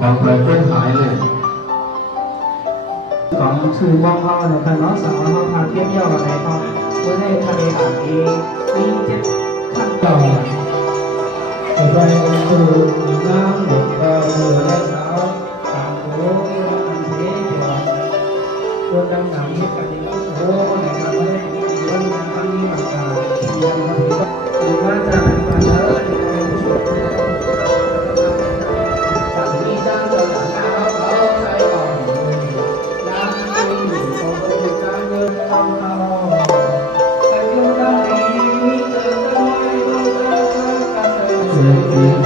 ของเปิดเพื่อนหายเลยของชื่อว่องเข้าในคณะสาวห้องพาเที่ยวในห้องเมื่อในทะเลอ่างเองมี7ขั้นตอนไปสู่น้ำหนึ่งก็เรือและสาวต่างโลกอันเทเดียวตัวดำหนังนี้กันดีโอ้ในการไม่ได้มีวันนั้นทั้งนี้มาการเพียงมาถึงหรือว่าจะเป็นการเดินในผู้ชมฝั่งนี้จ้างเดินหลังเขาใช้ก่อนน้ำที่อยู่ตรงบริเวณการเดินทางเราแต่เดียวกันนี้เจอกันไม่ต้องเจอกันเลย